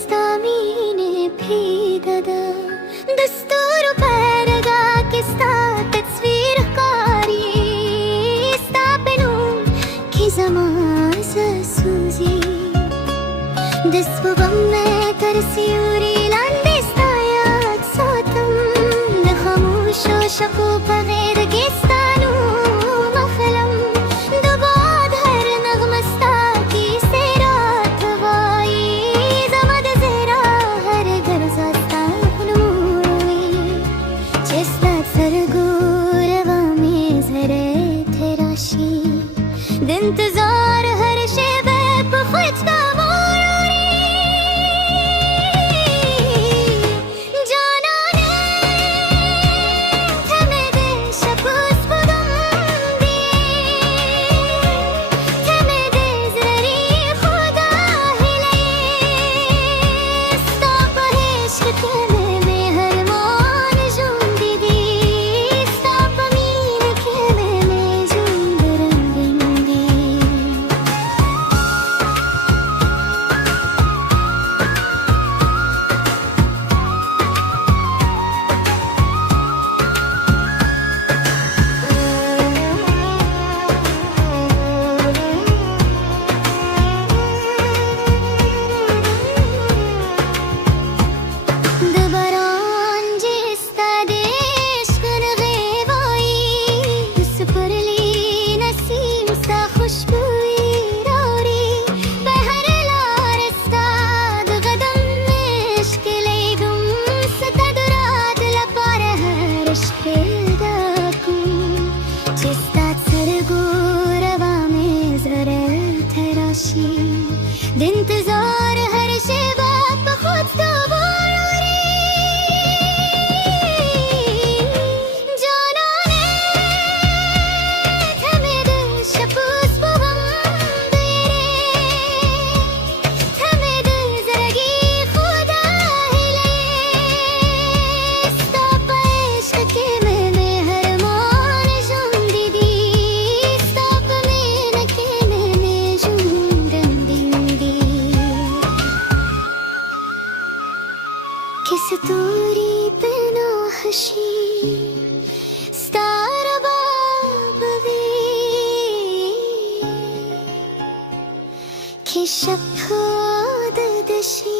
Stamine pegada Dasturu paraga ke sta tasveer kari sta penu ki zaman sa suzi Desvabam mein tarsiuri lande stayat satam Na khamosho shako bagher gestanu makhlam Dubad har nagmasta ki serat vai Zamad zera har garzasta hunuri Chestat sargurva mein zare terashi Dintezar har shebe pkhta इंतजार हर शेवा खुद तो बोरी जाना ने थमे दे शपूस बुगम बेरे थमे दे जरगी खुदा हिले स्टॉप इश्क के मैंने हर मान जुम दीदी स्टॉप में के मैंने जुम किस दूरी पे नाहशी स्टार बाबवे कि शब्द दशी